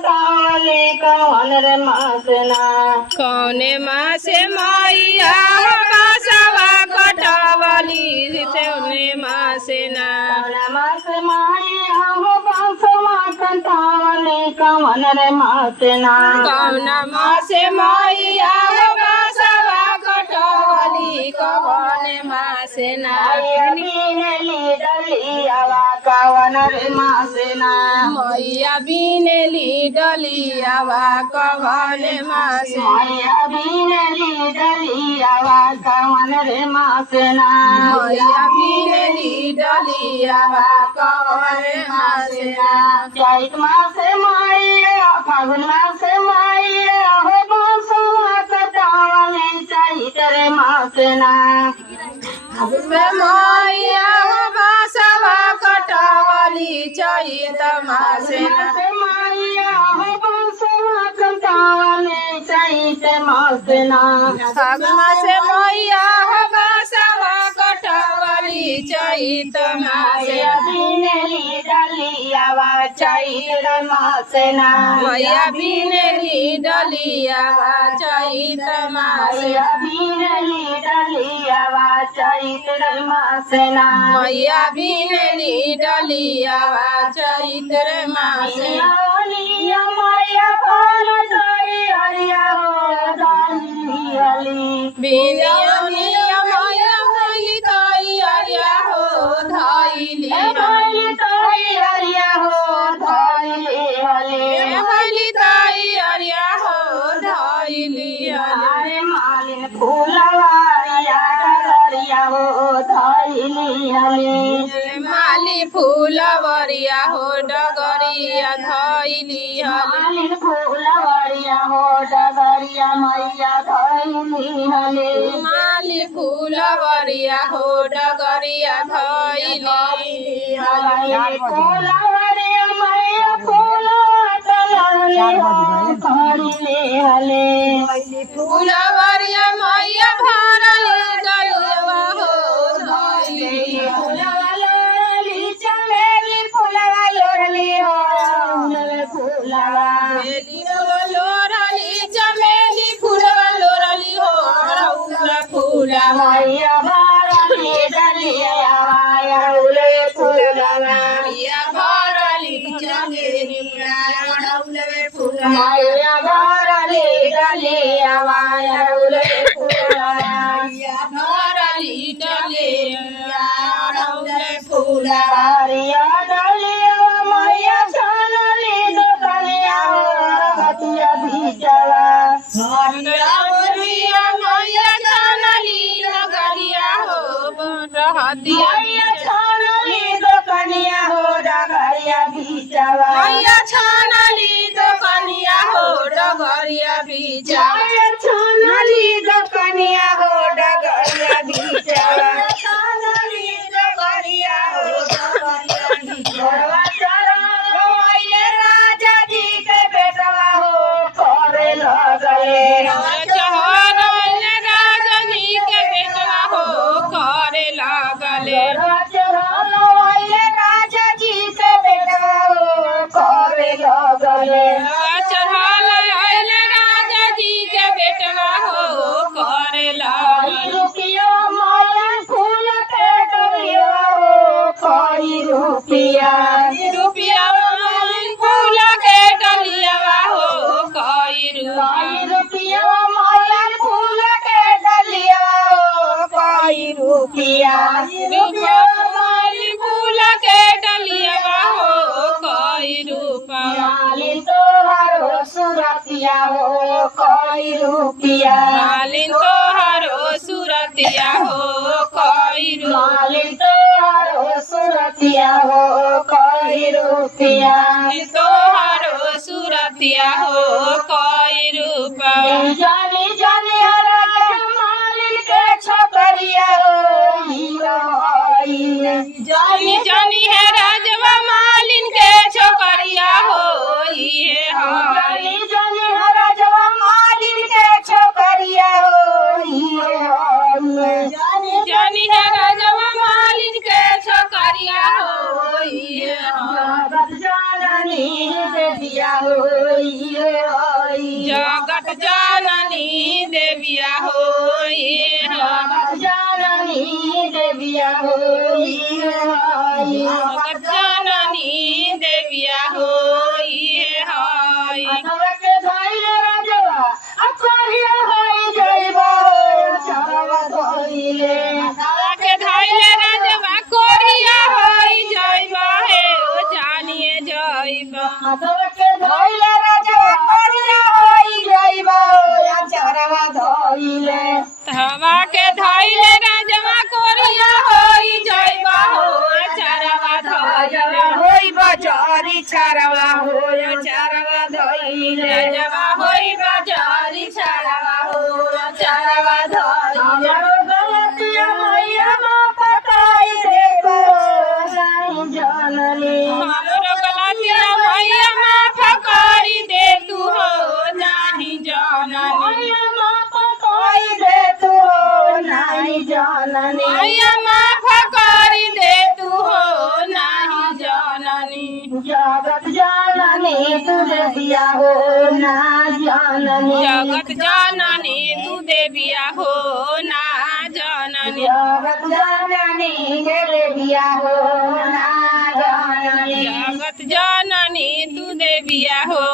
कटावली कौन रे मासना कौने माँ से मैया हो बासवा कटावली तौने माँ से ना मास माया हो बासवा कटावली कौन रे मासना कौना माँ से मैया हो बासवा कटावली कौने माँ से ना बीनली डलियावा कौन रे मासना मैया बीनेली डलियावा कौने माँ से माया बीनली डलियावा कौन रे मासना मैया बीनेली डलियावा कौने माँ से ना चैत मास माया फागुन मास माया हो बासवा कटावली चैत रे मासना मैया हो बासवा कटावली चैत माँ से ना माया हो बासवा कटावली चैत मासना फागुन से मैया हो बासवा कटावली चैत माँ से बीनली डलियावा चैत मासना मैया बीनेली डलियावा चैत माँ से बीनली डलियावा चैत मासना मैया बीनेली डलियावा चैत माँ से माया पाल तोरी हरिया हो धाली बिनिया मैया भैली तई अरिया हो धैली तोरी हरिया हो धाली हले भैली तई अरिया हो धैली अरे मालिन फूलवारिया डगरिया हो धाली हले माली फूलवरिया हो डगरिया धैली मालिन फूलवारिया हो डगरिया मैया धाली हले माली फूलवरिया हो डगरिया धैली फूलवारिया मैया फूलवरिया मैया भरली गलवा हो धैली चमेली फूलवा लोरली हो फूलवा बेली लोरली चमेली फूलवा लोरली हो रउला फूला मैया भरली डलिया उले फूलवा मैया भरली चमेली रउलवे फूला मैया भरली डलिया उले फूलवा मैया भरली डलिया रउलवे फूला हरिया डलिया मैया छानली दुकनिया हो रगतिया भीजवा हरिया मैया छानली नगरिया हो रहतिया मैया छानली दुकनिया हो डगरिया भीजवा मैया छानली दुकनिया हो डगरिया बीजा मैया छानली दुकनिया हो डगरिया भीजवा छानली डगरिया हो डगरिया घरवा चरा मोइले राजा जी के बेटवा हो करे लगले चहरले राजनी के बेटवा हो करे लागले घरवा चरा मोइले राजा जी के बेटवा हो करे लगले चढ़ल आइले राजा जी के बेटवा हो करे लागले रुपया माया फूल के डलिया हो कोई रुपया रुपया फूल के डलियावा हो कई रुपया माया फूल के डलिया हो कोई रुपया रुपया फूल के डलियावा हो कई रूपा मालिन तोहरो सुरतिया हो कोई रुपया मालिन तोहरो सुरतिया हो कई रूपा मालिन तोहरो सुरतिया हो कोई रुपया तोहरो सुरतिया हो कई रूपा जानी जानी हरा मालिन के छोकरिया हो जानी जानी है राजवा मालिन के छोकरिया हो ये जानी जानी हरा जवा मालिन के छोकरिया हो जानी जानी है राजवा मालिन के छोकरिया हो ये जाननी देविया होइए हई जगत जननी देविया होइए हई जननी देविया होइए हई जगत जननी देविया होइए हई के धैले राजवा अकहिया होई जइबो चरवा धइले के धैले राजवा कोरिया होई जइबा हे ओ जानिए जइबा के धइले राजवा कोरिया होई जइबो चरवा धइले हवा के धैले राजवा कोरिया होई जइबा हो चरवा धइले होई बजारी चरवा होय चरवा धइले राजवा होई बाजारी चरवा हो चरवा धइले गलतिया मैया पताई देबो नहीं जानली हमरो गलतिया मैया माफ करी दे तू हो नाही जाननी मैया पताई दे तू नहीं जानली मैया माफ करी दे तू हो नाही जाननी जगत जाननी तुझे दिया हो ना जाननी जगत जननी तू देविया हो ना जननी जगत जाननी तेरे दिया हो ना जाननी जगत जननी तू देविया हो